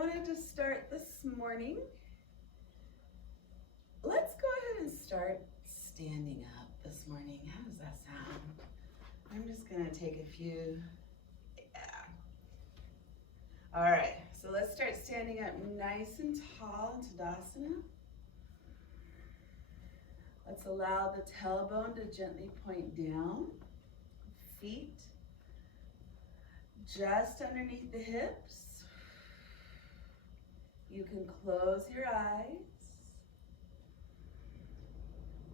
wanted to start this morning. Let's go ahead and start standing up this morning. How does that sound? I'm just gonna take a few, yeah. All right, so let's start standing up nice and tall into Tadasana. Let's allow the tailbone to gently point down, feet just underneath the hips. You can close your eyes.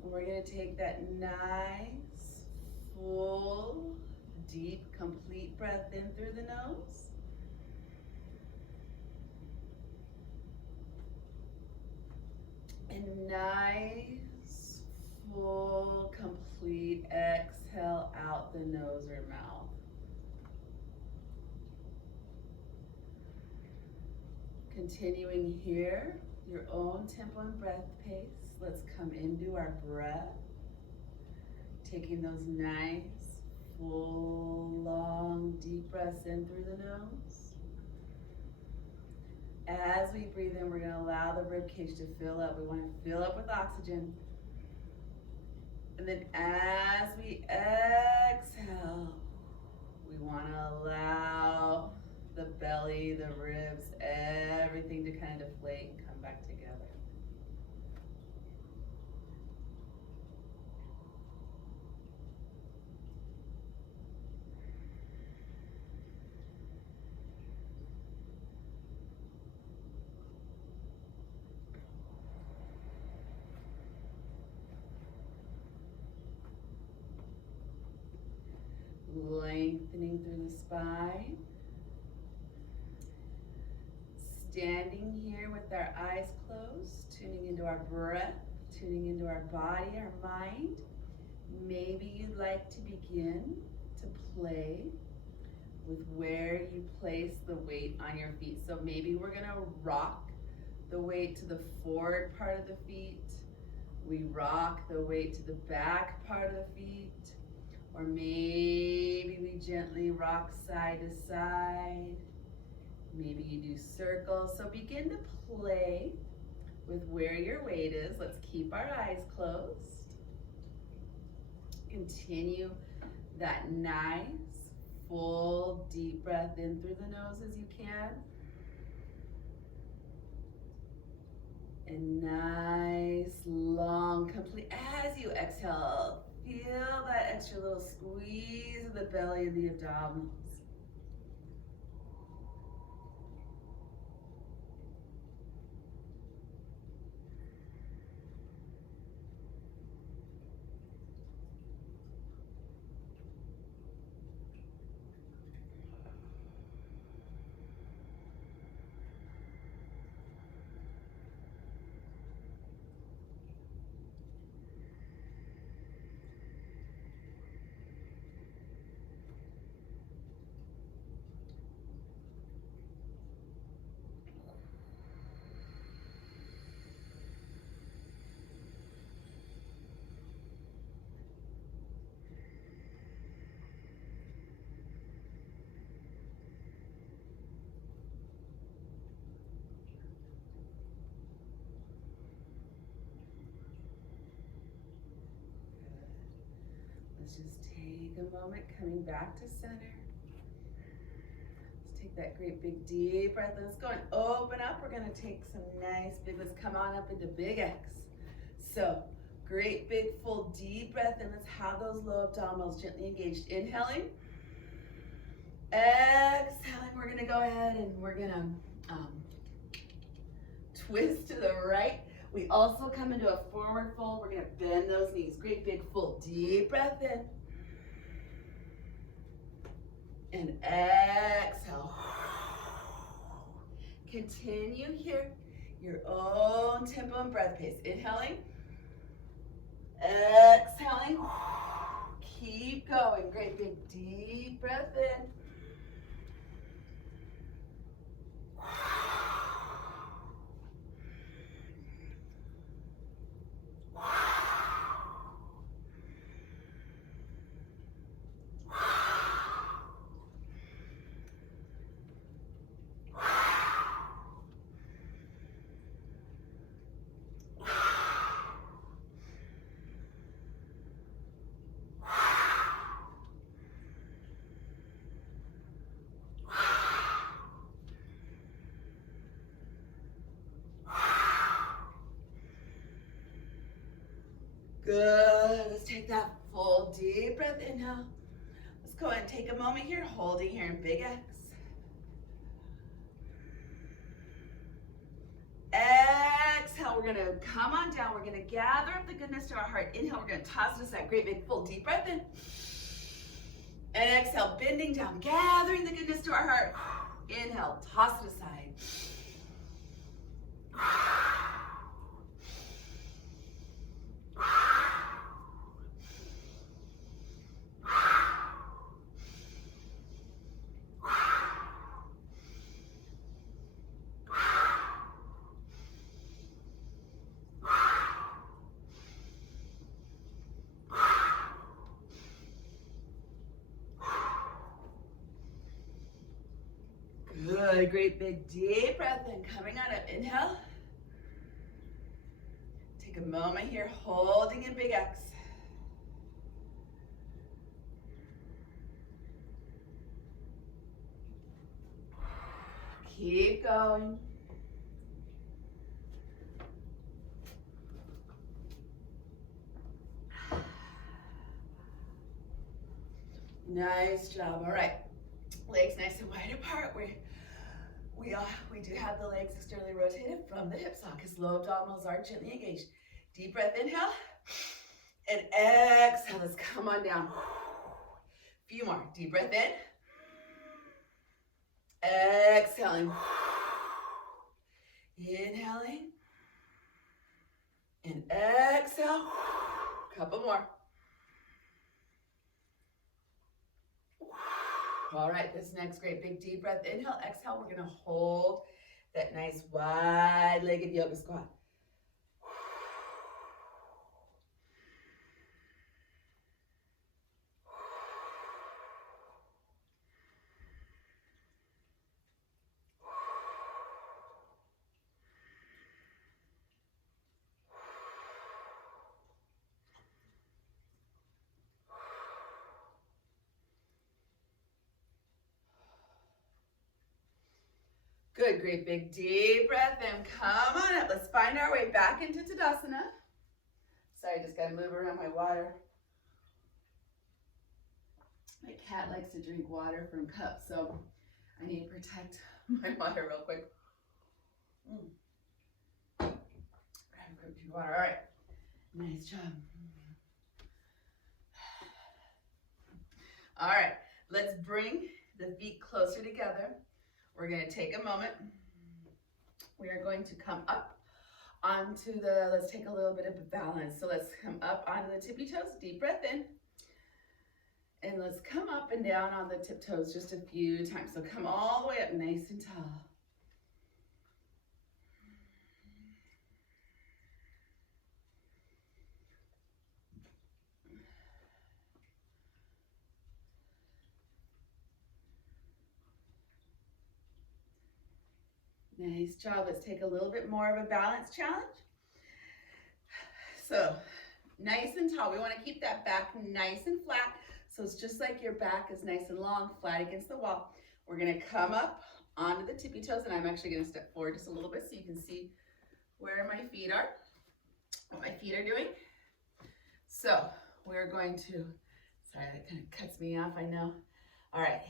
And we're going to take that nice, full, deep, complete breath in through the nose. And nice, full, complete exhale out the nose or mouth. Continuing here, your own tempo and breath pace. Let's come into our breath. Taking those nice, full, long, deep breaths in through the nose. As we breathe in, we're going to allow the ribcage to fill up. We want to fill up with oxygen. And then as we exhale, we want to allow the belly, the ribs, everything to kind of deflate and come back together. Lengthening through the spine. Standing here with our eyes closed, tuning into our breath, tuning into our body, our mind. Maybe you'd like to begin to play with where you place the weight on your feet. So maybe we're gonna rock the weight to the forward part of the feet. We rock the weight to the back part of the feet. Or maybe we gently rock side to side. Maybe you do circles. So begin to play with where your weight is. Let's keep our eyes closed. Continue that nice, full, deep breath in through the nose as you can. And nice, long, complete. As you exhale, feel that extra little squeeze of the belly and the abdominals. Let's just take a moment coming back to center. Let's take that great big deep breath. Let's go and open up. We're gonna take some nice big, let's come on up into big X. So great big full deep breath and let's have those low abdominals gently engaged. Inhaling, exhaling. We're gonna go ahead and we're gonna twist to the right. We also come into a forward fold. We're gonna bend those knees. Great big full deep breath in. And exhale. Continue here, your own tempo and breath pace. Inhaling, exhaling. Keep going. Great big deep breath in. Good. Let's take that full deep breath. Inhale. Let's go ahead and take a moment here, holding here in big X. Exhale, we're gonna come on down. We're gonna gather up the goodness to our heart. Inhale, we're gonna toss it aside. Great big full deep breath in. And exhale, bending down, gathering the goodness to our heart. Inhale, toss it aside. Good, great big deep breath in, coming on up. Inhale. Take a moment here, holding in big X. Keep going. Nice job. All right. Legs nice and wide apart. We do have the legs externally rotated from the hip sockets. Low abdominals are gently engaged. Deep breath, inhale. And exhale. Let's come on down. A few more. Deep breath in. Exhaling. Inhaling. And exhale. Couple more. All right, this next great big deep breath. Inhale, exhale. We're going to hold that nice wide-legged yoga squat. Good, great big deep breath in. Come on up. Let's find our way back into Tadasana. Sorry, just got to move around my water. My cat likes to drink water from cups, so I need to protect my water real quick. Grab a quick drink of water. All right. Nice job. All right. Let's bring the feet closer together. We're going to take a moment. We are going to come up onto let's take a little bit of a balance. So let's come up onto the tippy toes, deep breath in. And let's come up and down on the tiptoes just a few times. So come all the way up nice and tall. Nice job. Let's take a little bit more of a balance challenge. So nice and tall. We want to keep that back nice and flat. So it's just like your back is nice and long, flat against the wall. We're going to come up onto the tippy toes, and I'm actually going to step forward just a little bit so you can see where my feet are, what my feet are doing. So we're going to, sorry, that kind of cuts me off, I know. All right.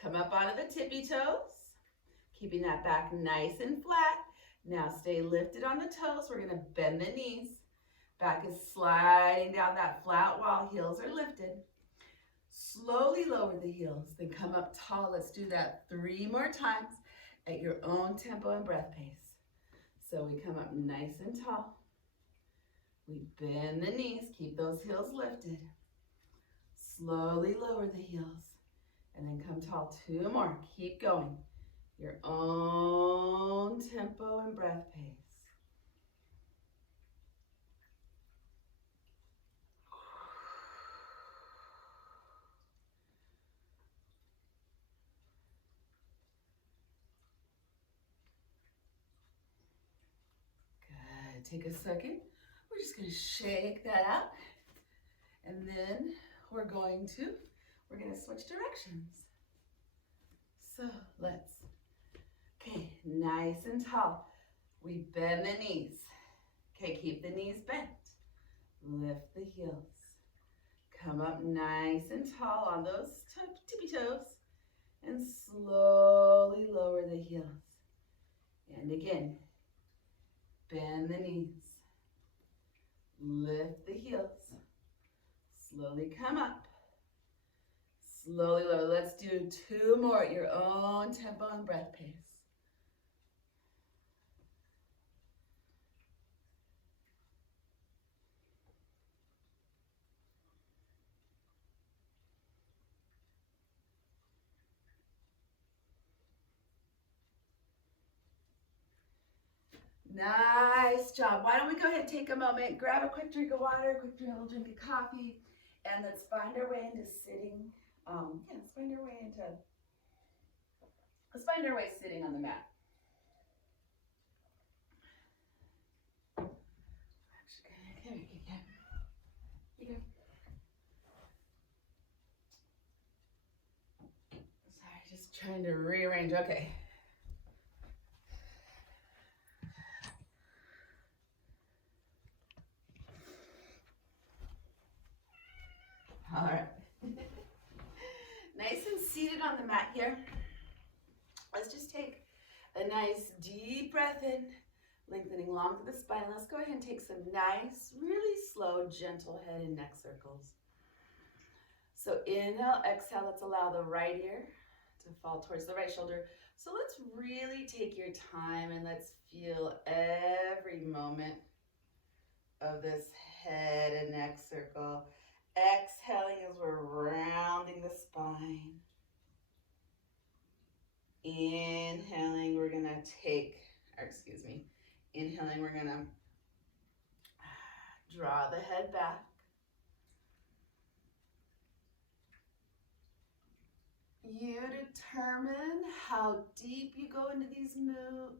Come up onto the tippy toes. Keeping that back nice and flat. Now stay lifted on the toes. We're going to bend the knees. Back is sliding down that flat wall. Heels are lifted. Slowly lower the heels. Then come up tall. Let's do that 3 more times at your own tempo and breath pace. So we come up nice and tall. We bend the knees. Keep those heels lifted. Slowly lower the heels. And then come tall. 2 more. Keep going. Your own tempo and breath pace. Good. Take a second. We're just going to shake that out. And then we're going to switch directions. So okay, nice and tall. We bend the knees. Okay, keep the knees bent. Lift the heels. Come up nice and tall on those tippy toes. And slowly lower the heels. And again, bend the knees. Lift the heels. Slowly come up. Slowly lower. Let's do 2 more at your own tempo and breath pace. Nice job. Why don't we go ahead and take a moment, grab a quick drink of water, a quick little drink of coffee, and let's find our way into sitting. Let's find our way sitting on the mat. Here you go. Sorry, just trying to rearrange. Okay. All right. Nice and seated on the mat here. Let's just take a nice deep breath in, lengthening long through the spine. Let's go ahead and take some nice, really slow, gentle head and neck circles. So inhale, exhale. Let's allow the right ear to fall towards the right shoulder. So let's really take your time and let's feel every moment of this head and neck circle. Exhaling as we're rounding the spine. Inhaling, we're gonna inhaling, we're gonna draw the head back. You determine how deep you go into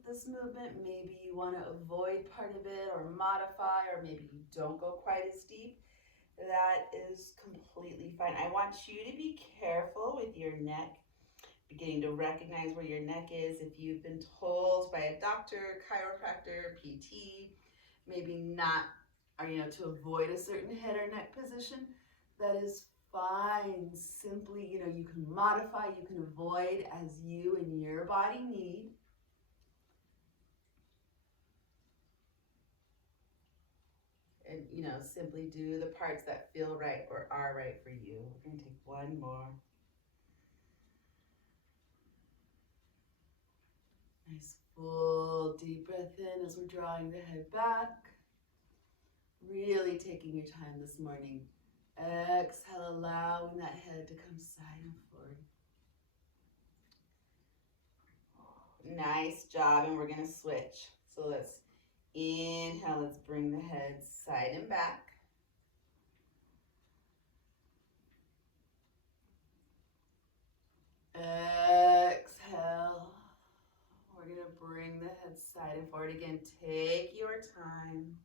this movement. Maybe you want to avoid part of it or modify, or maybe you don't go quite as deep. That is completely fine. I want you to be careful with your neck, beginning to recognize where your neck is. If you've been told by a doctor, chiropractor, PT, maybe not, or to avoid a certain head or neck position, that is fine. Simply, you can modify, you can avoid as you and your body need. And, simply do the parts that feel right or are right for you. We're going to take one more. Nice full deep breath in as we're drawing the head back. Really taking your time this morning. Exhale, allowing that head to come side and forward. Nice job, and we're going to switch. So let's inhale, let's bring the head side and back. Exhale. We're going to bring the head side and forward again. Take your time.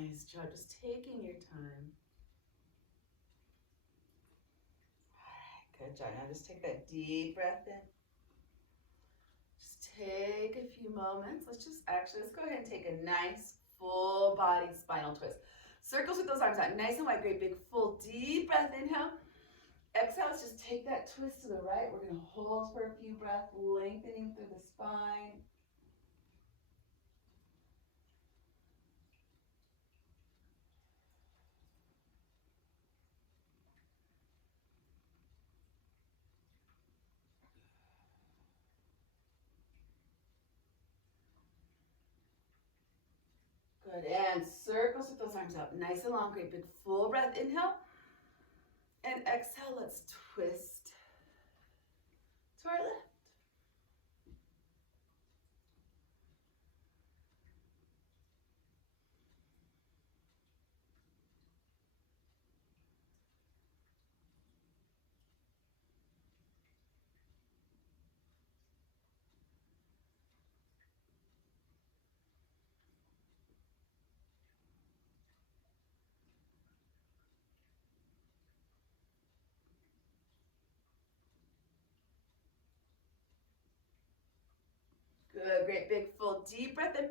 Nice job, just taking your time. All right, good job. Now just take that deep breath in. Just take a few moments. Let's go ahead and take a nice full body spinal twist. Circles with those arms out, nice and wide, great big full deep breath, inhale. Exhale, let's just take that twist to the right. We're gonna hold for a few breaths, lengthening through the spine. Good, and circles with those arms out, nice and long, great big full breath, inhale. And exhale, let's twist to our left. Good, great big full deep breath in.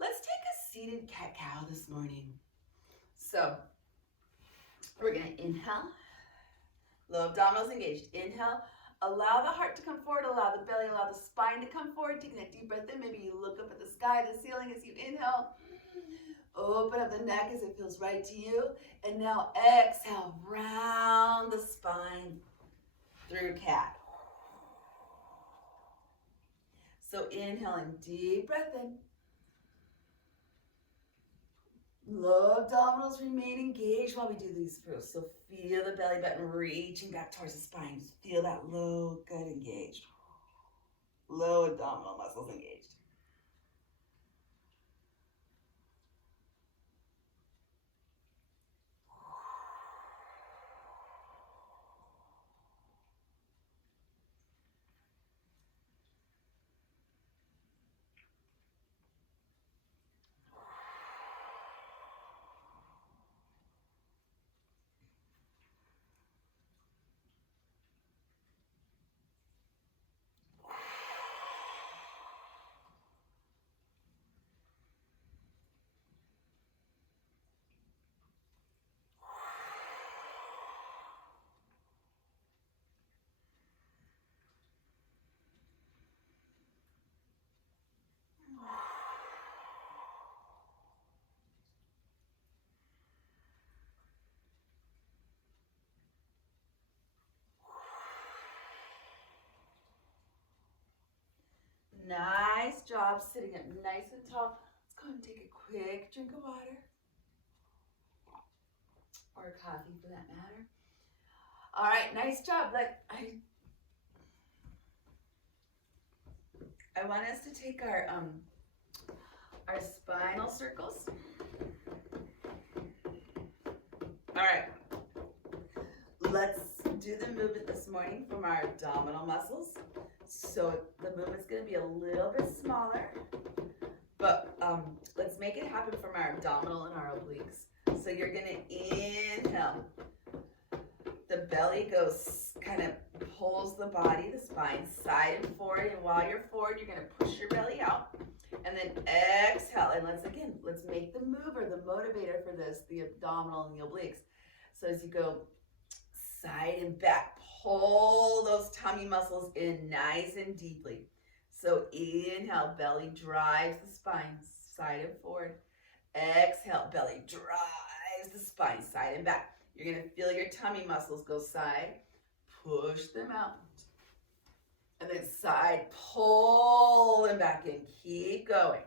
Let's take a seated cat-cow this morning. So we're gonna inhale, low abdominals engaged. Inhale, allow the heart to come forward, allow the belly, allow the spine to come forward. Taking that deep breath in, maybe you look up at the sky, the ceiling as you inhale. Open up the neck as it feels right to you. And now exhale, round the spine through cat. So inhaling, deep breath in. Low abdominals remain engaged while we do these poses. So feel the belly button reaching back towards the spine. Just feel that low gut engaged. Low abdominal muscles engaged. Nice job sitting up nice and tall. Let's go and take a quick drink of water. Or coffee for that matter. All right, nice job. I want us to take our spinal circles. All right. Let's do the movement this morning from our abdominal muscles. So the movement's going to be a little bit smaller, but let's make it happen from our abdominal and our obliques. So you're going to inhale. The belly goes, kind of pulls the body, the spine, side and forward. And while you're forward, you're going to push your belly out. And then exhale. And let's make the mover, the motivator for this, the abdominal and the obliques. So as you go side and back, pull those tummy muscles in nice and deeply. So inhale, belly drives the spine, side and forward. Exhale, belly drives the spine, side and back. You're going to feel your tummy muscles go side, push them out. And then side, pull them back in. Keep going.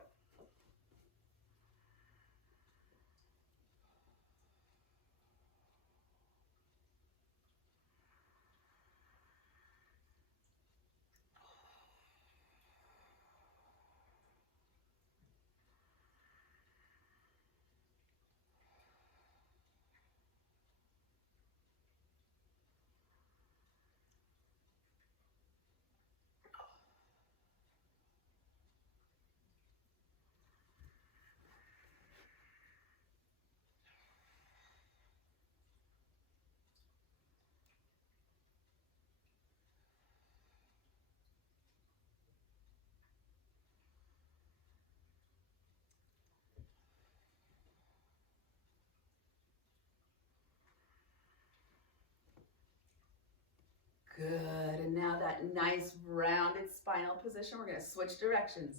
Good, and now that nice rounded spinal position, we're gonna switch directions.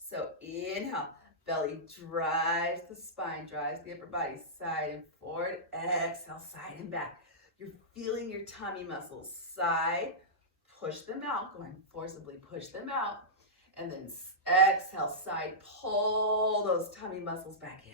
So inhale, belly drives the spine, drives the upper body, side and forward. Exhale, side and back. You're feeling your tummy muscles, side, push them out, go and forcibly push them out. And then exhale, side, pull those tummy muscles back in.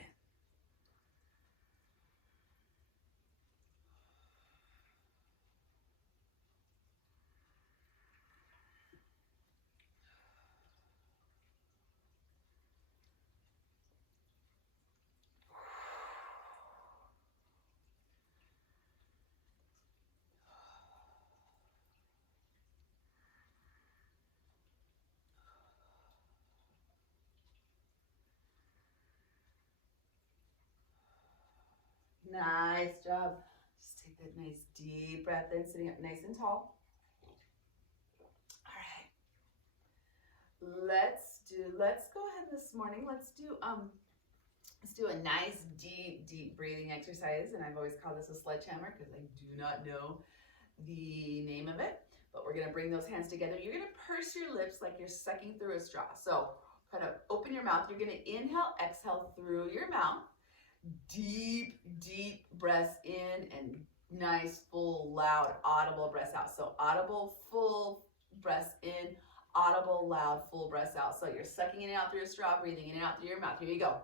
Nice job. Just take that nice deep breath in, sitting up nice and tall. All right. Let's go ahead this morning. Let's do a nice deep breathing exercise. And I've always called this a sledgehammer because I do not know the name of it. But we're gonna bring those hands together. You're gonna purse your lips like you're sucking through a straw. So kind of open your mouth. You're gonna inhale, exhale through your mouth. Deep breaths in and nice, full, loud, audible breaths out. So audible, full breaths in, audible, loud, full breaths out. So you're sucking in and out through your straw, breathing in and out through your mouth. Here you go.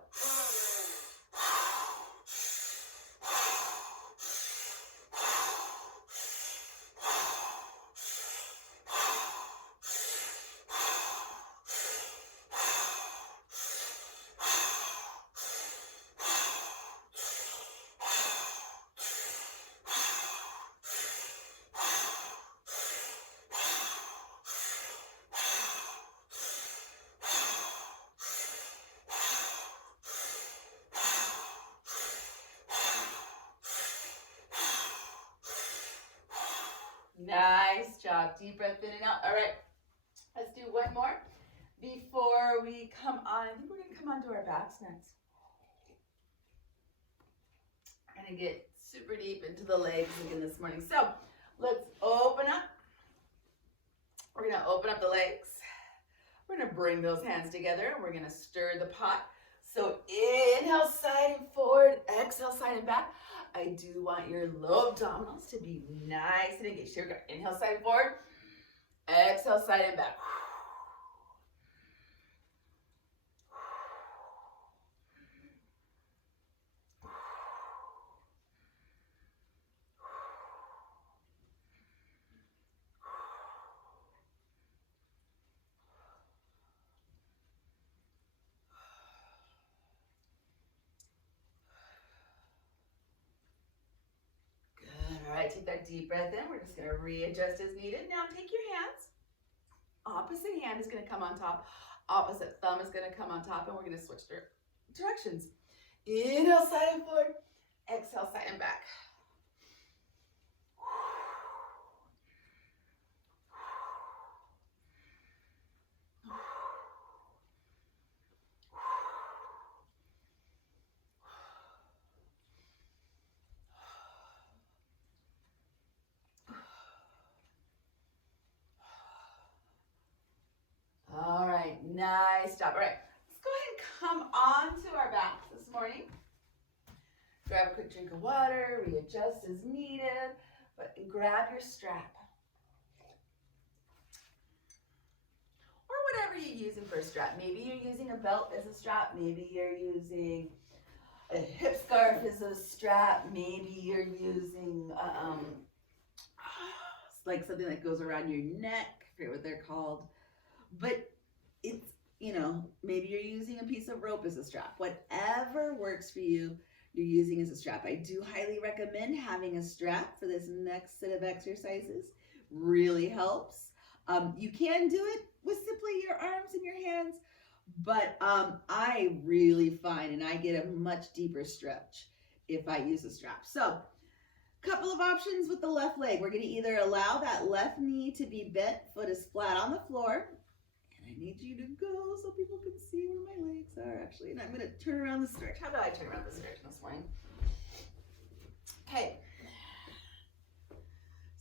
Nice job. Deep breath in and out. All right. Let's do one more before we come on. I think we're going to come onto our backs next. We're going to get super deep into the legs again this morning. So let's open up. We're going to open up the legs. We're going to bring those hands together. We're going to stir the pot. So inhale, side and forward. Exhale, side and back. I do want your low abdominals to be nice and engaged. Here we go. Inhale, side and forward. Exhale, side and back. All right, take that deep breath in. We're just going to readjust as needed. Now take your hands. Opposite hand is going to come on top. Opposite thumb is going to come on top, and we're going to switch directions. Inhale, side and forward. Exhale, side and back. All right, nice job. All right, let's go ahead and come on to our backs this morning. Grab a quick drink of water, readjust as needed, but grab your strap. Or whatever you're using for a strap. Maybe you're using a belt as a strap. Maybe you're using a hip scarf as a strap. Maybe you're using like something that goes around your neck. I forget what they're called. But it's, maybe you're using a piece of rope as a strap. Whatever works for you, you're using as a strap. I do highly recommend having a strap for this next set of exercises. Really helps. You can do it with simply your arms and your hands, but I really find, and I get a much deeper stretch if I use a strap. So, couple of options with the left leg. We're going to either allow that left knee to be bent, foot is flat on the floor. I need you to go so people can see where my legs are actually. And I'm going to turn around the stretch. How do I turn around the stretch this morning? Okay.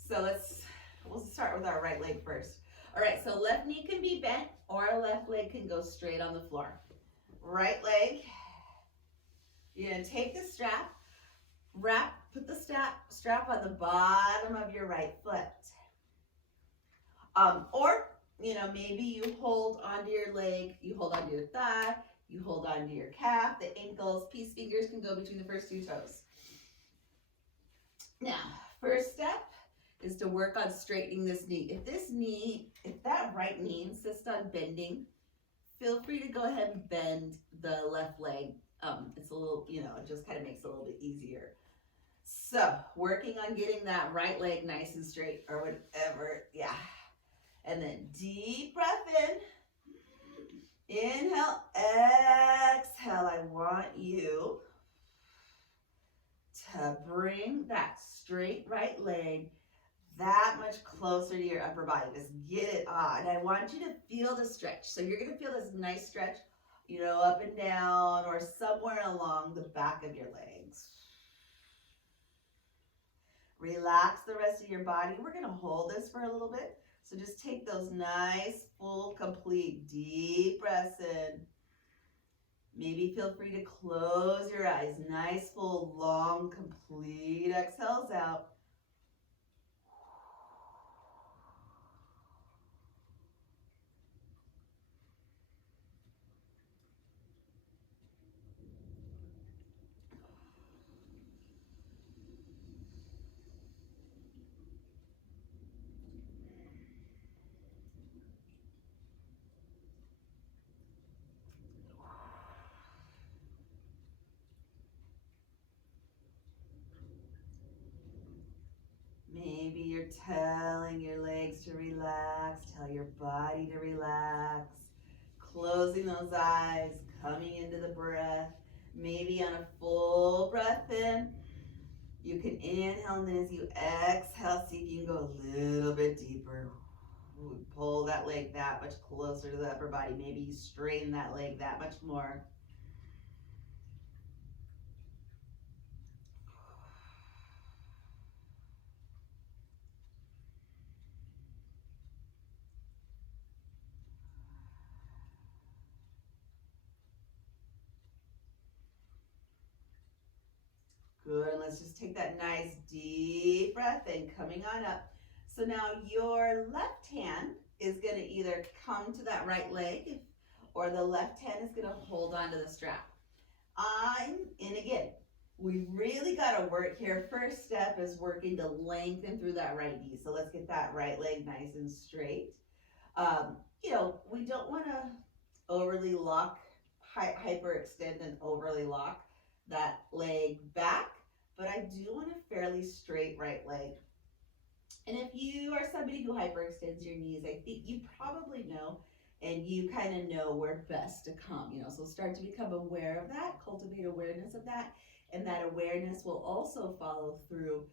So we'll start with our right leg first. All right, so left knee can be bent or left leg can go straight on the floor. Right leg, you're going to take the strap, put the strap on the bottom of your right foot. Or maybe you hold onto your leg, you hold onto your thigh, you hold onto your calf, the ankles, peace fingers can go between the first two toes. Now, first step is to work on straightening this knee. If that right knee insists on bending, feel free to go ahead and bend the left leg. It's a little, it just kind of makes it a little bit easier. So, working on getting that right leg nice and straight or whatever, yeah. And then deep breath in, inhale, exhale. I want you to bring that straight right leg that much closer to your upper body. Just get it on. And I want you to feel the stretch. So you're going to feel this nice stretch, up and down or somewhere along the back of your legs. Relax the rest of your body. We're going to hold this for a little bit. So just take those nice, full, complete, deep breaths in. Maybe feel free to close your eyes. Nice, full, long, complete exhales out. Maybe you're telling your legs to relax, tell your body to relax, closing those eyes, coming into the breath. Maybe on a full breath in, you can inhale, and then as you exhale, see if you can go a little bit deeper. Pull that leg that much closer to the upper body. Maybe you straighten that leg that much more. Good, and let's just take that nice deep breath in, coming on up. So now your left hand is going to either come to that right leg, or the left hand is going to hold onto the strap. And again, we really got to work here. First step is working to lengthen through that right knee. So let's get that right leg nice and straight. We don't want to overly lock, hyperextend and overly lock that leg back, but I do want a fairly straight right leg. And if you are somebody who hyperextends your knees, I think you probably know, and you kind of know where best to come, so start to become aware of that, cultivate awareness of that, and that awareness will also follow through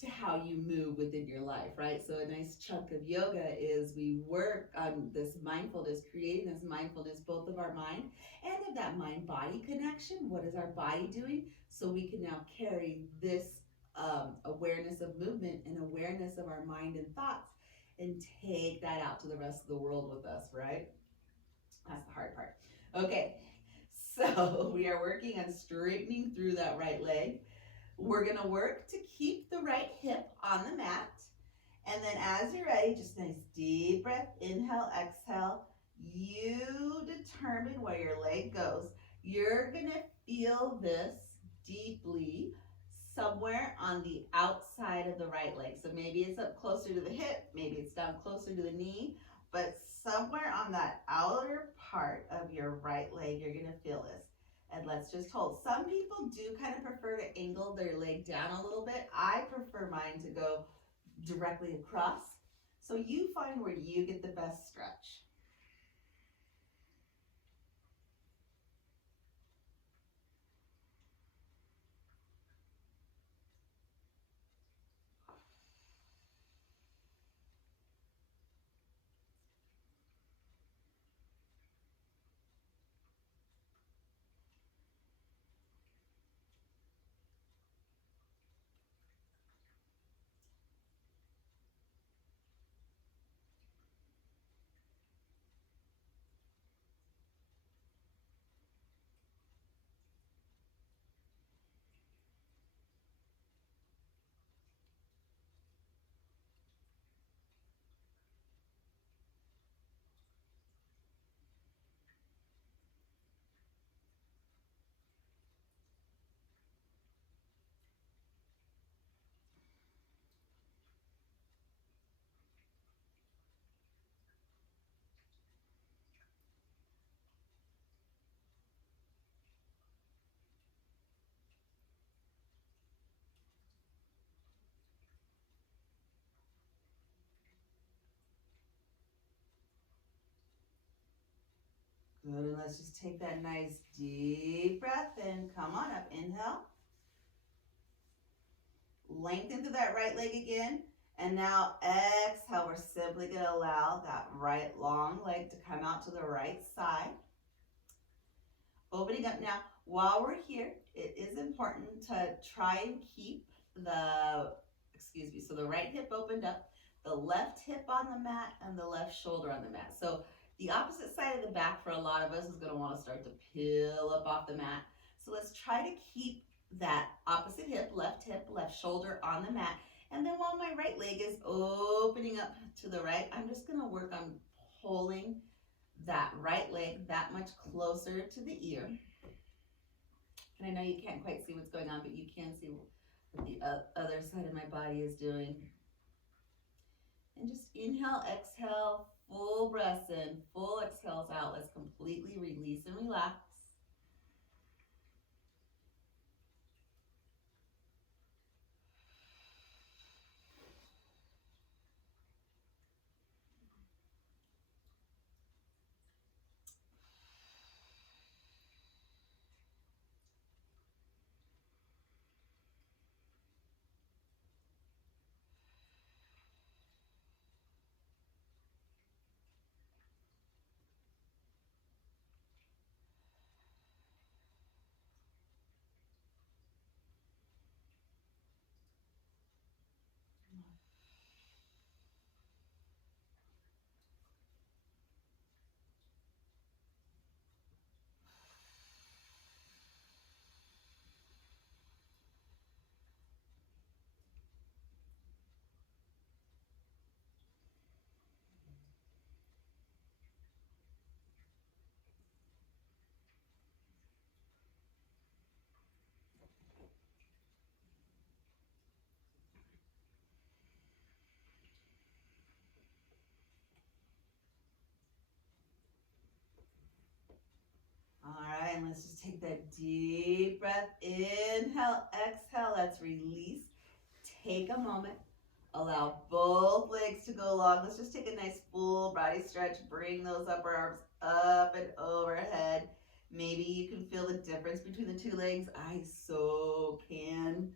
to how you move within your life, right? So a nice chunk of yoga is we work on this mindfulness, creating this mindfulness, both of our mind and of that mind-body connection. What is our body doing? So we can now carry this awareness of movement and awareness of our mind and thoughts and take that out to the rest of the world with us, right? That's the hard part. Okay, so we are working on straightening through that right leg. We're going to work to keep the right hip on the mat. And then as you're ready, just nice deep breath, inhale, exhale. You determine where your leg goes. You're going to feel this deeply somewhere on the outside of the right leg. So maybe it's up closer to the hip, maybe it's down closer to the knee, but somewhere on that outer part of your right leg, you're going to feel this. And let's just hold. Some people do kind of prefer to angle their leg down a little bit. I prefer mine to go directly across. So you find where you get the best stretch. Good, and let's just take that nice deep breath in. Come on up, inhale. Lengthen through that right leg again. And now exhale, we're simply going to allow that right long leg to come out to the right side. Opening up now. While we're here, it is important to try and keep the, so the right hip opened up, the left hip on the mat, and the left shoulder on the mat. So the opposite side of the back for a lot of us is going to want to start to peel up off the mat. So let's try to keep that opposite hip, left shoulder on the mat. And then while my right leg is opening up to the right, I'm just going to work on pulling that right leg that much closer to the ear. And I know you can't quite see what's going on, but you can see what the other side of my body is doing. And just inhale, exhale, full breaths in, full exhales out. Let's completely release and relax. All right, and let's just take that deep breath. Inhale, exhale, let's release. Take a moment. Allow both legs to go long. Let's just take a nice full body stretch. Bring those upper arms up and overhead. Maybe you can feel the difference between the two legs. I so can.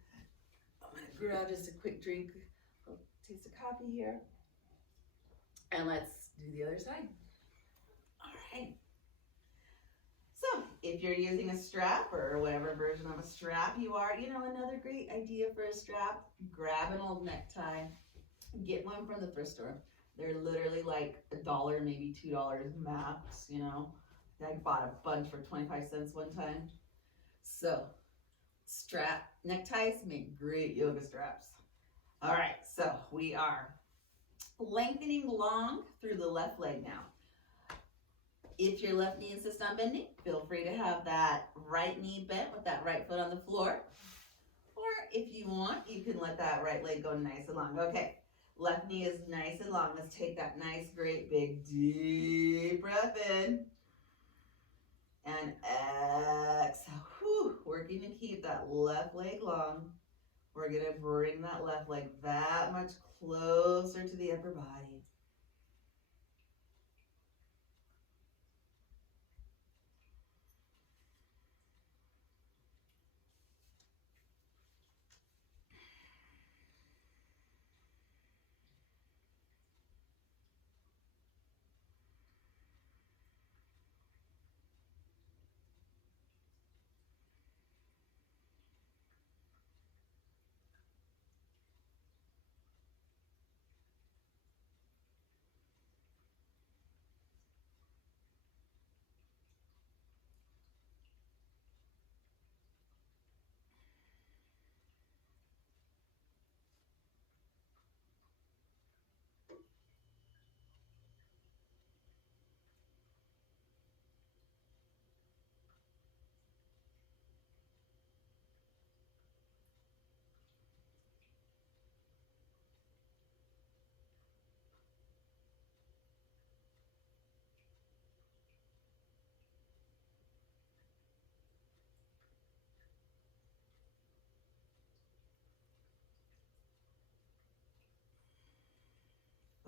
I'm going to grab just a quick drink. I'll taste of coffee here. And let's do the other side. All right. So if you're using a strap or whatever version of a strap you are, another great idea for a strap, grab an old necktie. Get one from the thrift store. They're literally like $1, maybe $2 max, I bought a bunch for 25 cents one time. So strap, neckties make great yoga straps. All right, so we are lengthening long through the left leg now. If your left knee insists on bending, feel free to have that right knee bent with that right foot on the floor. Or if you want, you can let that right leg go nice and long. Okay, left knee is nice and long. Let's take that nice, great, big, deep breath in. And exhale. Whew. Working to keep that left leg long. We're going to bring that left leg that much closer to the upper body.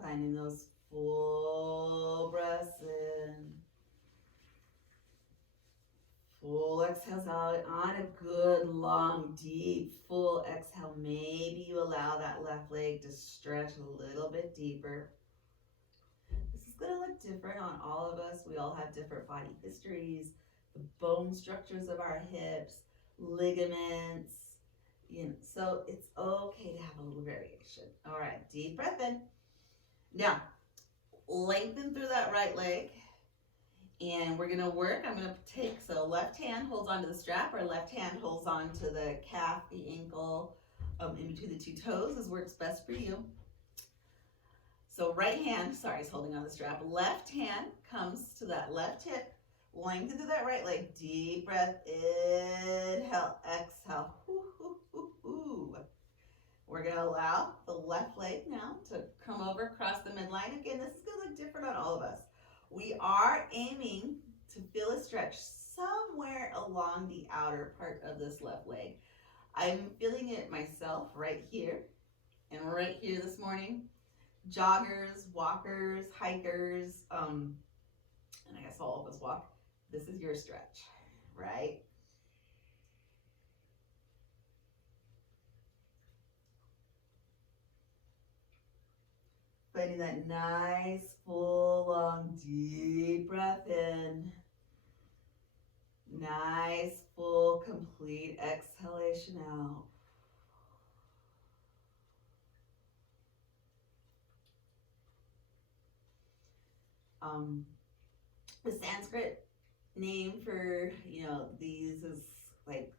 Finding those full breaths in, full exhales out. On a good, long, deep, full exhale, maybe you allow that left leg to stretch a little bit deeper. This is going to look different on all of us. We all have different body histories, the bone structures of our hips, ligaments, so it's okay to have a little variation. All right, deep breath in. Now, lengthen through that right leg. And we're gonna work, I'm gonna take, so left hand holds onto the strap, or left hand holds onto the calf, the ankle, in between the two toes is works best for you. So right hand, is holding on the strap. Left hand comes to that left hip, lengthen through that right leg. Deep breath, inhale, exhale. We're gonna allow the left leg now to come over across the midline. Again, this is gonna look different on all of us. We are aiming to feel a stretch somewhere along the outer part of this left leg. I'm feeling it myself right here and right here this morning. Joggers, walkers, hikers, and I guess all of us walk. This is your stretch, right? Finding that nice, full, long, deep breath in. Nice, full, complete exhalation out. The Sanskrit name for, these is like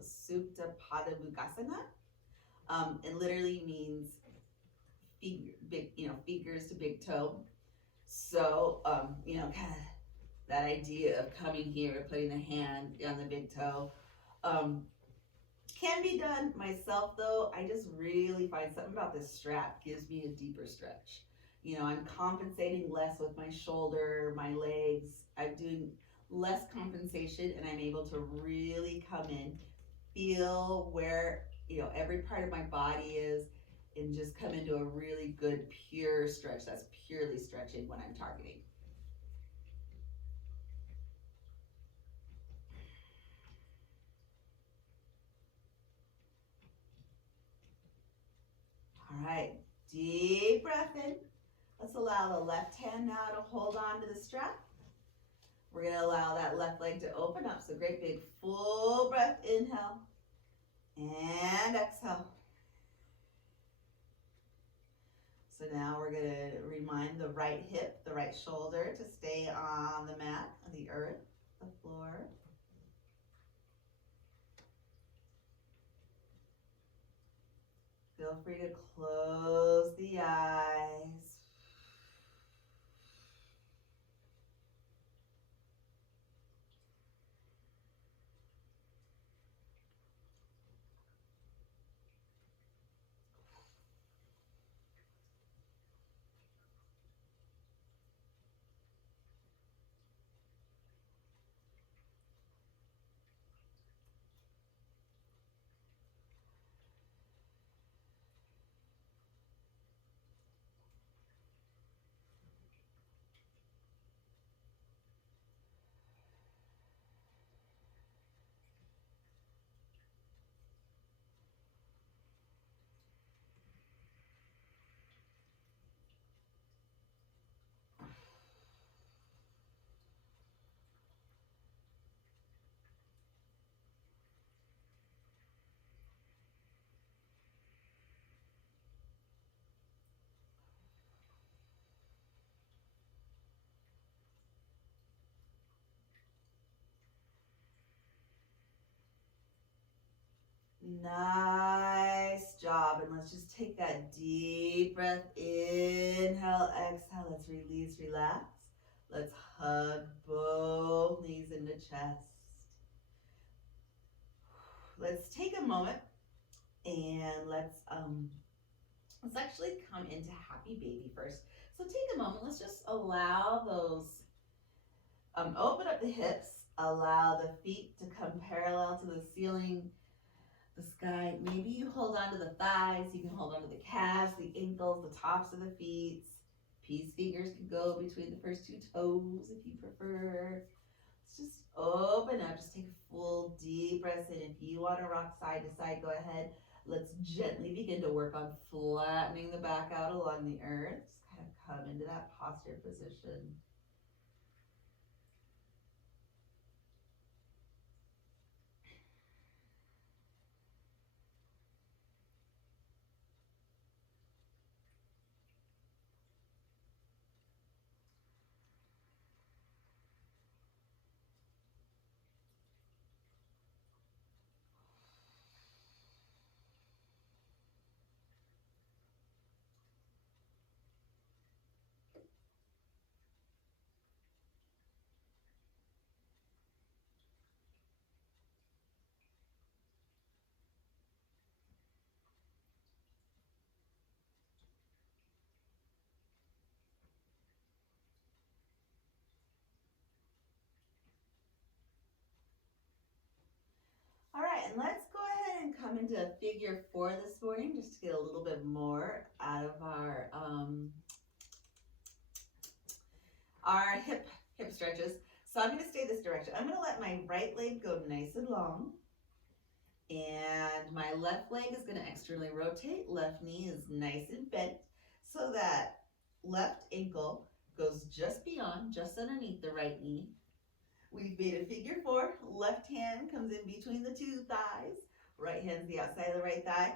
Supta Pada Vugasana. It literally means fingers to big toe. So, kind of that idea of coming here, putting the hand on the big toe. Can be done myself though. I just really find something about this strap gives me a deeper stretch. I'm compensating less with my shoulder, my legs. I'm doing less compensation and I'm able to really come in, feel where, every part of my body is, and just come into a really good, pure stretch. That's purely stretching what I'm targeting. All right, deep breath in. Let's allow the left hand now to hold on to the strap. We're going to allow that left leg to open up. So great big full breath, inhale and exhale. So now we're going to remind the right hip, the right shoulder to stay on the mat, the earth, the floor. Feel free to close the eyes. Nice job. And let's just take that deep breath. Inhale, exhale. Let's release, relax. Let's hug both knees into chest. Let's take a moment and let's actually come into happy baby first. So take a moment. Let's just allow those, open up the hips. Allow the feet to come parallel to the ceiling, the sky. Maybe you hold on to the thighs. You can hold on to the calves, the ankles, the tops of the feet. Peace fingers can go between the first two toes if you prefer. Just open up. Just take a full deep breath in. If you want to rock side to side, go ahead. Let's gently begin to work on flattening the back out along the earth. Just kind of come into that posture position. All right, and let's go ahead and come into figure 4 this morning just to get a little bit more out of our hip stretches. So I'm going to stay this direction. I'm going to let my right leg go nice and long, and my left leg is going to externally rotate. Left knee is nice and bent so that left ankle goes just beyond, just underneath the right knee. We've made a figure 4. Left hand comes in between the two thighs. Right hand's the outside of the right thigh.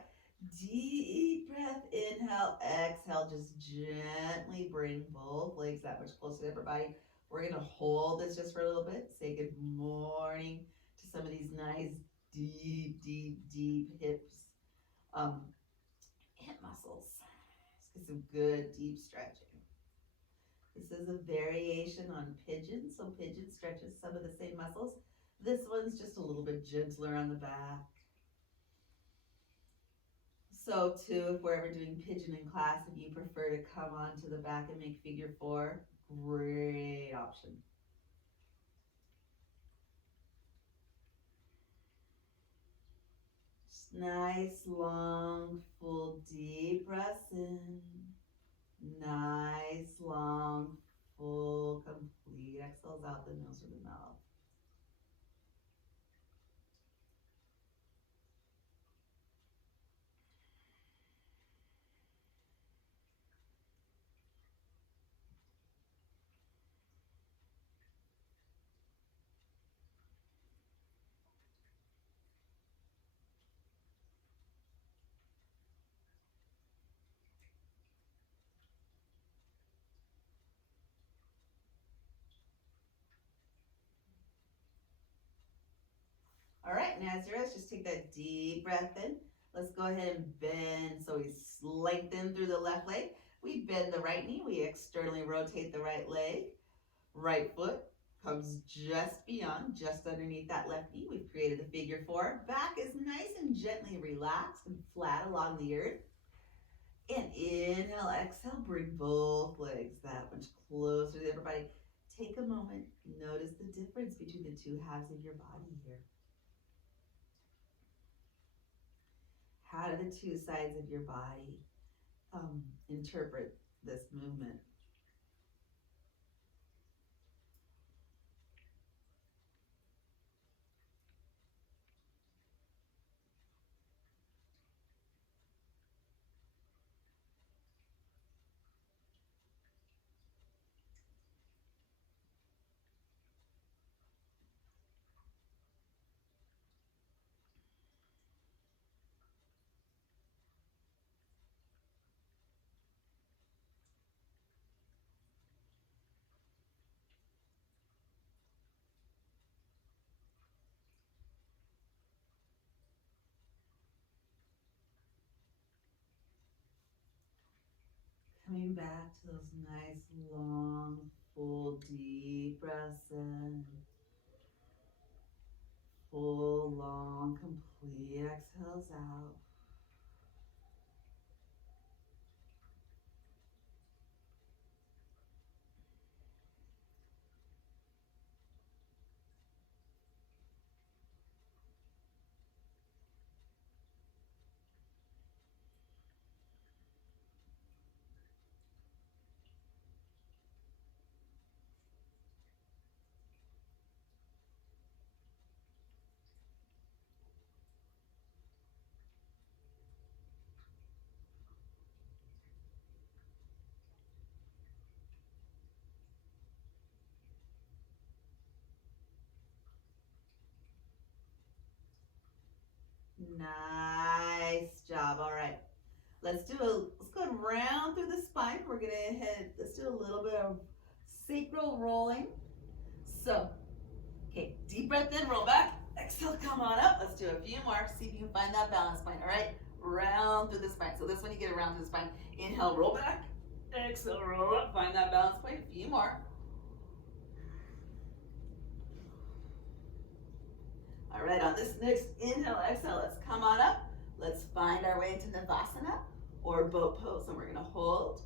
Deep breath, inhale, exhale. Just gently bring both legs that much closer to everybody. We're going to hold this just for a little bit. Say good morning to some of these nice deep hips, hip muscles. Let's get some good deep stretching. This is a variation on pigeon, so pigeon stretches some of the same muscles. This one's just a little bit gentler on the back. So too, if we're ever doing pigeon in class, if you prefer to come onto the back and make figure 4, great option. Just nice, long, full, deep breaths in. Nice, long, full, complete exhales out the nose or the mouth. All right, Nazaris, just take that deep breath in. Let's go ahead and bend. So we lengthen through the left leg. We bend the right knee. We externally rotate the right leg. Right foot comes just beyond, just underneath that left knee. We've created a figure 4. Back is nice and gently relaxed and flat along the earth. And inhale, exhale, bring both legs that much closer to everybody. Take a moment, notice the difference between the two halves of your body here. How do the two sides of your body interpret this movement? Coming back to those nice, long, full, deep breaths in. Full, long, complete exhales out. Nice job. All right. Let's go round through the spine. Let's do a little bit of sacral rolling. So, okay, deep breath in, roll back. Exhale, come on up. Let's do a few more. See if you can find that balance point. All right, round through the spine. So this one you get around through the spine. Inhale, roll back. Exhale, roll up. Find that balance point. A few more. All right, on this next inhale, exhale, let's come on up. Let's find our way into Navasana or boat pose, and we're gonna hold.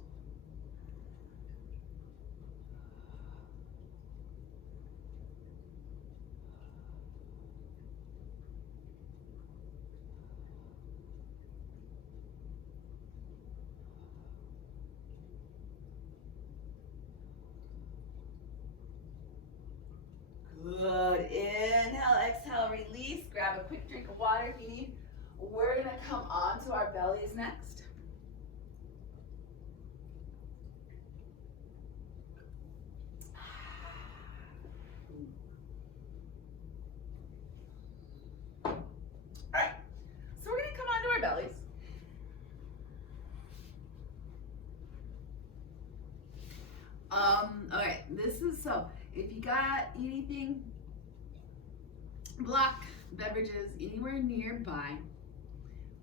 Good. Inhale, exhale, release. Grab a quick drink of water if you need. We're gonna come onto our bellies next. All right, so we're gonna come onto our bellies. All right, so if you got anything, black beverages anywhere nearby,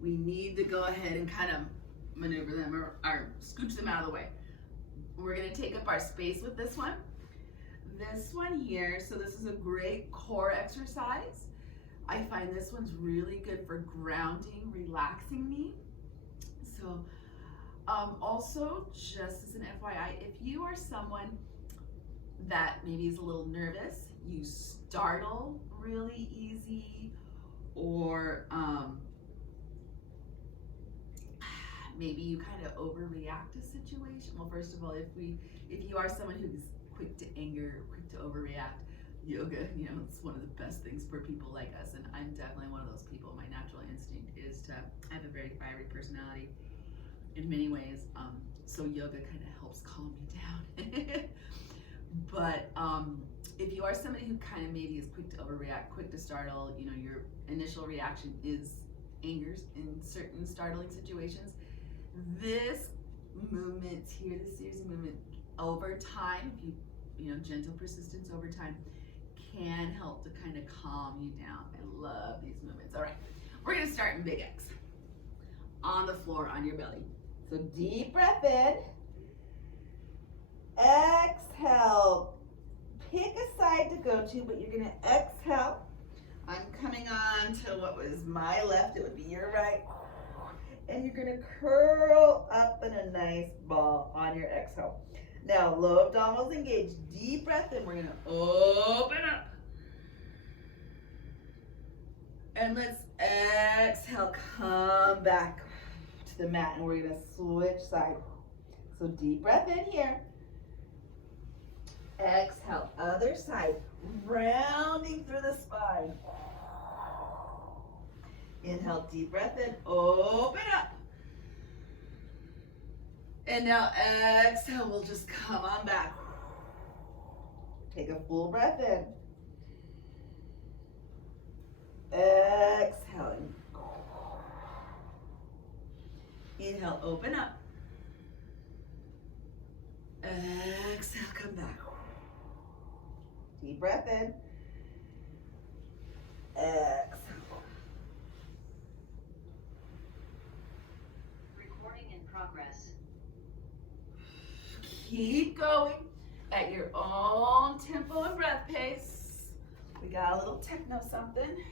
we need to go ahead and kind of maneuver them or scooch them out of the way. We're gonna take up our space with this one. This one here, so this is a great core exercise. I find this one's really good for grounding, relaxing me. So also, just as an FYI, if you are someone that maybe is a little nervous, you startle really easy, or maybe you kind of overreact to a situation. Well, first of all, if you are someone who's quick to anger, quick to overreact, yoga, it's one of the best things for people like us, and I'm definitely one of those people. My natural instinct is to have a very fiery personality in many ways, so yoga kind of helps calm me down. But if you are somebody who kind of maybe is quick to overreact, quick to startle, your initial reaction is angers in certain startling situations, this movement here, this series of movement over time, if you gentle persistence over time, can help to kind of calm you down. I love these movements. All right, we're gonna start in big X. On the floor, on your belly. So deep breath in. Exhale. Pick a side to go to, but you're gonna exhale. I'm coming on to what was my left, it would be your right. And you're gonna curl up in a nice ball on your exhale. Now, low abdominals engaged. Deep breath in. We're gonna open up. And let's exhale, come back to the mat, and we're gonna switch sides. So deep breath in here. Exhale, other side, rounding through the spine. Inhale, deep breath in, open up. And now exhale, we'll just come on back. Take a full breath in. Exhaling. Inhale, open up. Exhale, come back. Deep breath in. Exhale. Recording in progress. Keep going at your own tempo and breath pace. We got a little techno something.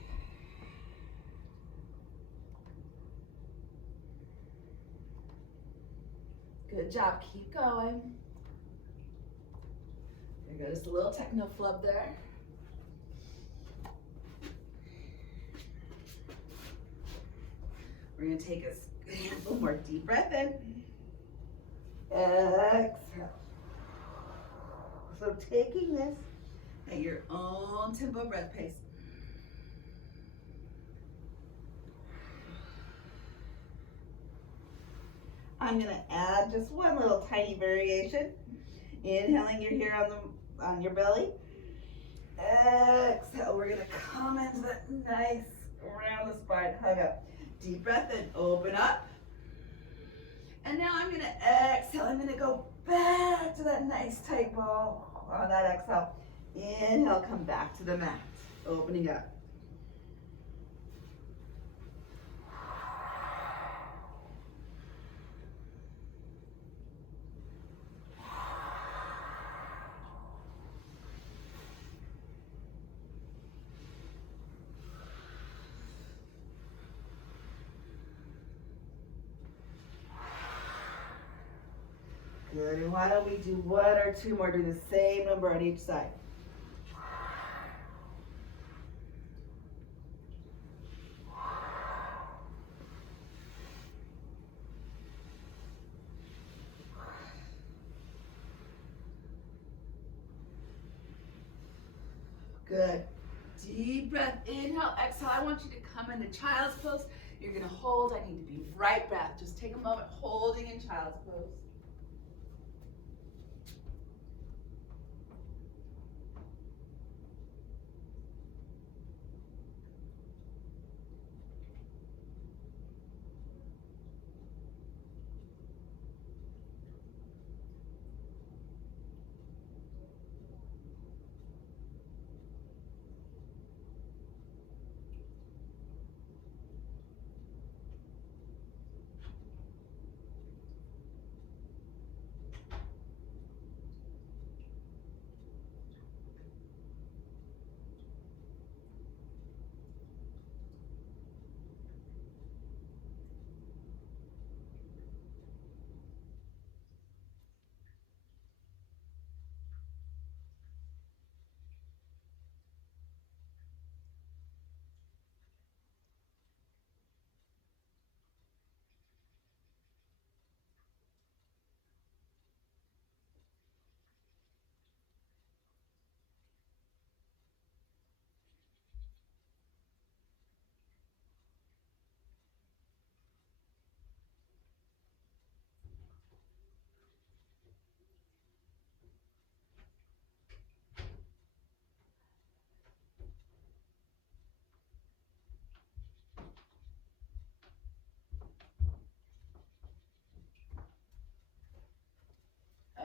Good job, keep going. There goes the little techno flub there. We're gonna take a handful more deep breath in. Exhale. So taking this at your own tempo breath pace. I'm gonna add just one little tiny variation. Inhaling, you're here on your belly. Exhale, we're gonna come into that nice around the spine, hug up. Deep breath in, open up. And now I'm gonna exhale. I'm gonna go back to that nice tight ball on that exhale. Inhale, come back to the mat, opening up. Good, and why don't we do one or two more, do the same number on each side. Good. Deep breath, inhale, exhale. I want you to come into child's pose. You're gonna hold, I need to be right back. Just take a moment holding in child's pose.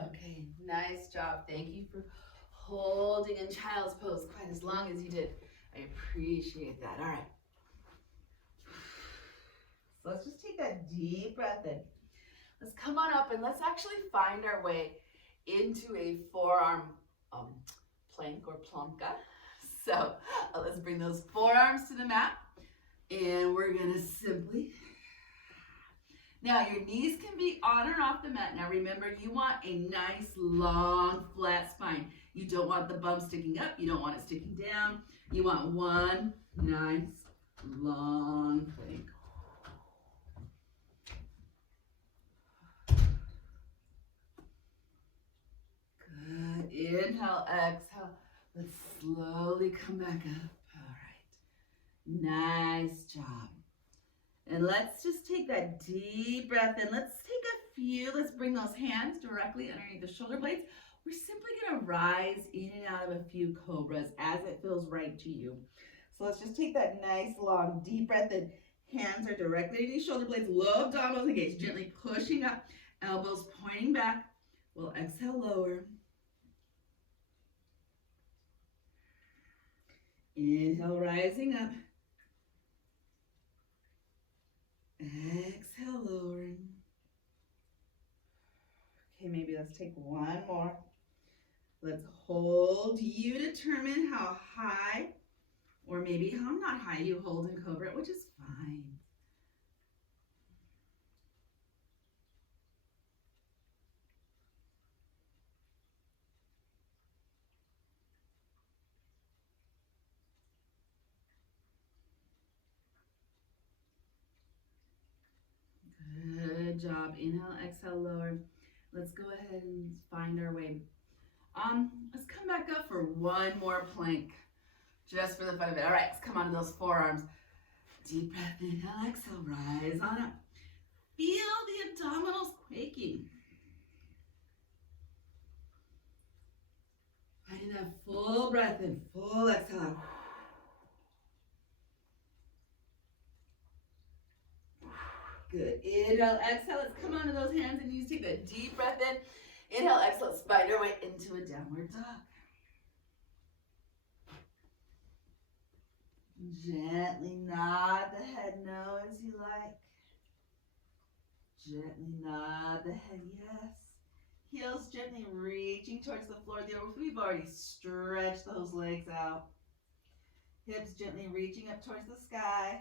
Okay, nice job. Thank you for holding in child's pose quite as long as you did. I appreciate that. All right. So let's just take that deep breath in. Let's come on up and let's actually find our way into a forearm plank or planka. So let's bring those forearms to the mat and we're gonna simply, now your knees can be on or off the mat. Now remember, you want a nice long flat spine. You don't want the bum sticking up, you don't want it sticking down. You want one nice long plank. Good, inhale, exhale. Let's slowly come back up. All right, nice job. And let's just take that deep breath in. Let's take a few, let's bring those hands directly underneath the shoulder blades. We're simply gonna rise in and out of a few cobras as it feels right to you. So let's just take that nice long deep breath in. Hands are directly underneath shoulder blades, low abdominals engaged, gently pushing up, elbows pointing back. We'll exhale, lower. Inhale, rising up. Exhale, lowering. Okay, maybe let's take one more. Let's hold. You determine how high or maybe how not high you hold in cobra, which is fine. Good job. Inhale, exhale, lower. Let's go ahead and find our way. Let's come back up for one more plank, just for the fun of it. All right, let's come onto those forearms. Deep breath, inhale, exhale, rise on up. Feel the abdominals quaking. Finding that full breath in, full exhale. Good. Inhale, exhale. Let's come onto those hands and knees. Take that deep breath in. Inhale, exhale. Spider way into a downward dog. Gently nod the head no as you like. Gently nod the head yes. Heels gently reaching towards the floor. We've already stretched those legs out. Hips gently reaching up towards the sky.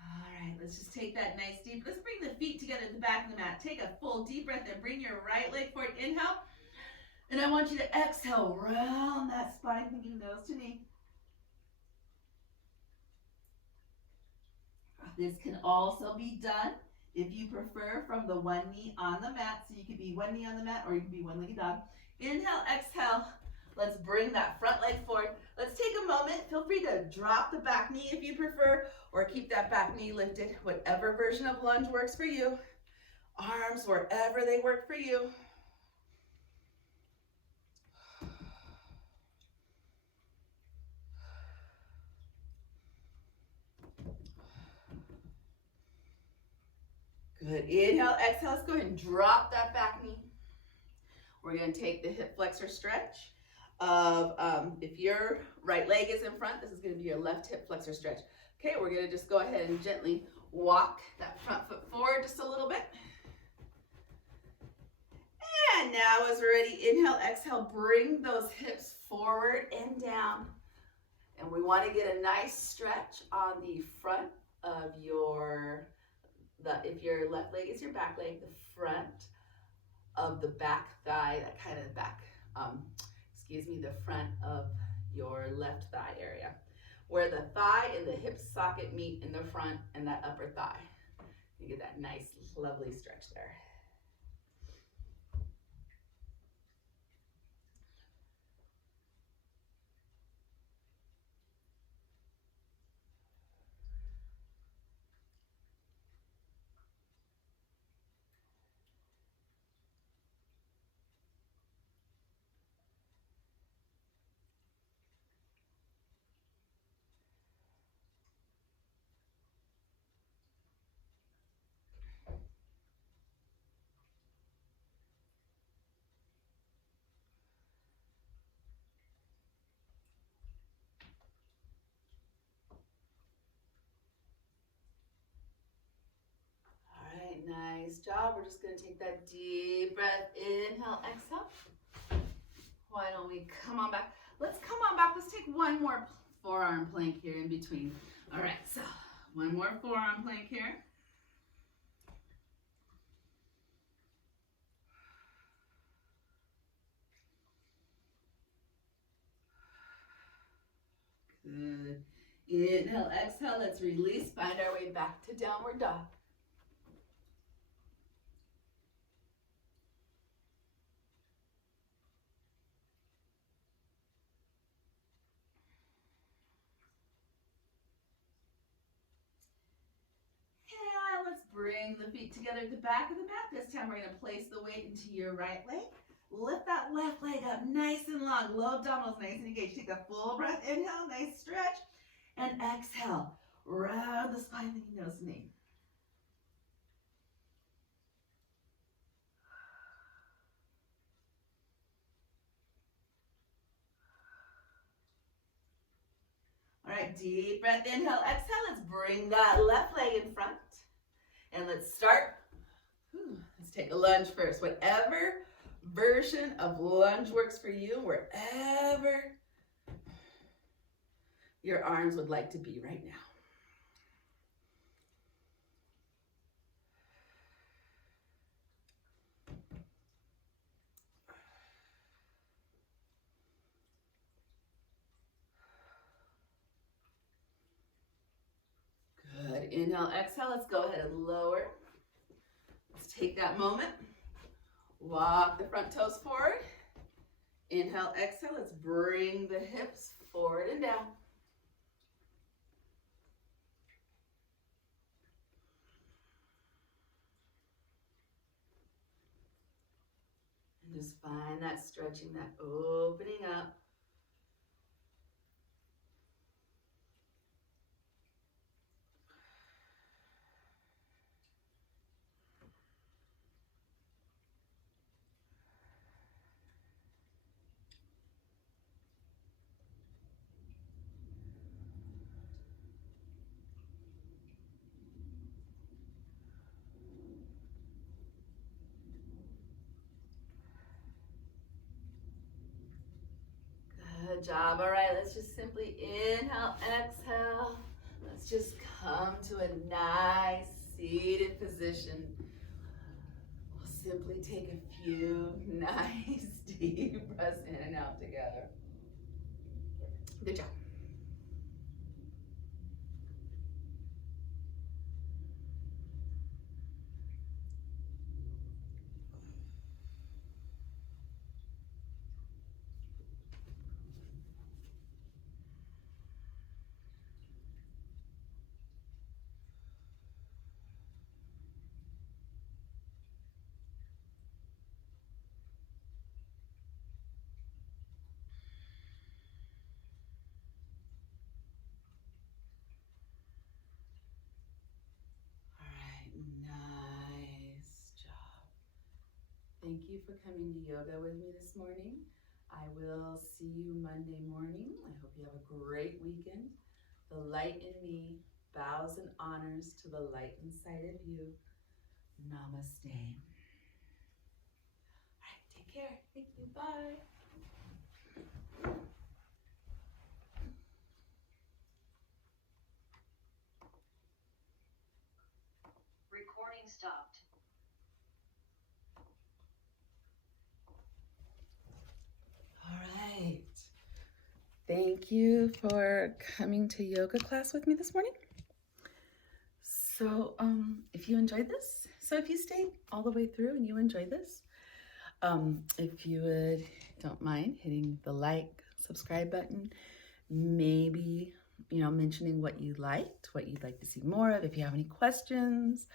All right, let's just take that nice deep. Let's bring the feet together at the back of the mat. Take a full deep breath and bring your right leg forward. Inhale. And I want you to exhale, round that spine, thinking nose to knee. This can also be done, if you prefer, from the one knee on the mat. So you could be one knee on the mat or you can be one-legged dog. Inhale, exhale. Let's bring that front leg forward. Let's take a moment. Feel free to drop the back knee if you prefer, or keep that back knee lifted. Whatever version of lunge works for you. Arms wherever they work for you. Good. Inhale, exhale. Let's go ahead and drop that back knee. We're going to take the hip flexor stretch of, if your right leg is in front, this is going to be your left hip flexor stretch. Okay, we're going to just go ahead and gently walk that front foot forward just a little bit. And now as we're ready, inhale, exhale, bring those hips forward and down. And we want to get a nice stretch on the front of if your left leg is your back leg, the front of the back thigh, that kind of back, the front of your left thigh area, where the thigh and the hip socket meet in the front and that upper thigh. You get that nice, lovely stretch there. Nice job. We're just going to take that deep breath. Inhale, exhale. Why don't we come on back? Let's come on back. Let's take one more forearm plank here in between. All right, so one more forearm plank here. Good. Inhale, exhale. Let's release. Find our way back to downward dog. Let's bring the feet together at the back of the mat. This time we're going to place the weight into your right leg. Lift that left leg up nice and long. Low abdominals nice and engaged. Take a full breath. Inhale, nice stretch. And exhale. Round the spine, thinking nose to knee. All right, deep breath. Inhale, exhale. Let's bring that left leg in front. And let's start. Let's take a lunge first. Whatever version of lunge works for you, wherever your arms would like to be right now. Good. Inhale, exhale. Let's go ahead and lower. Let's take that moment. Walk the front toes forward. Inhale, exhale. Let's bring the hips forward and down. And just find that stretching, that opening up. Good job. All right, let's just simply inhale, exhale. Let's just come to a nice seated position. We'll simply take a few nice deep breaths in and out together. Good job. All right, nice job. Thank you for coming to yoga with me this morning. I will see you Monday morning. I hope you have a great weekend. The light in me bows and honors to the light inside of you. Namaste. All right, take care. Thank you. Bye. Recording stopped. All right. Thank you for coming to yoga class with me this morning. So, if you enjoyed this, if you stayed all the way through and you enjoyed this, if you don't mind hitting the like, subscribe button, maybe, mentioning what you liked, what you'd like to see more of. If you have any questions,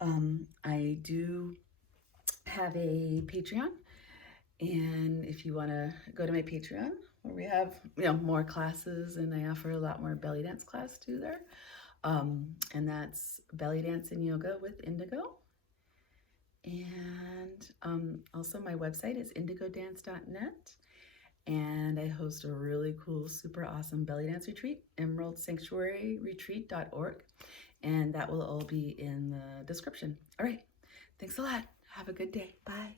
I do have a Patreon. And if you want to go to my Patreon, where we have, more classes, and I offer a lot more belly dance class too there. And that's Belly Dance and Yoga with Indigo. And also my website is indigodance.net. And I host a really cool, super awesome belly dance retreat, emeraldsanctuaryretreat.org. And that will all be in the description. All right. Thanks a lot. Have a good day. Bye.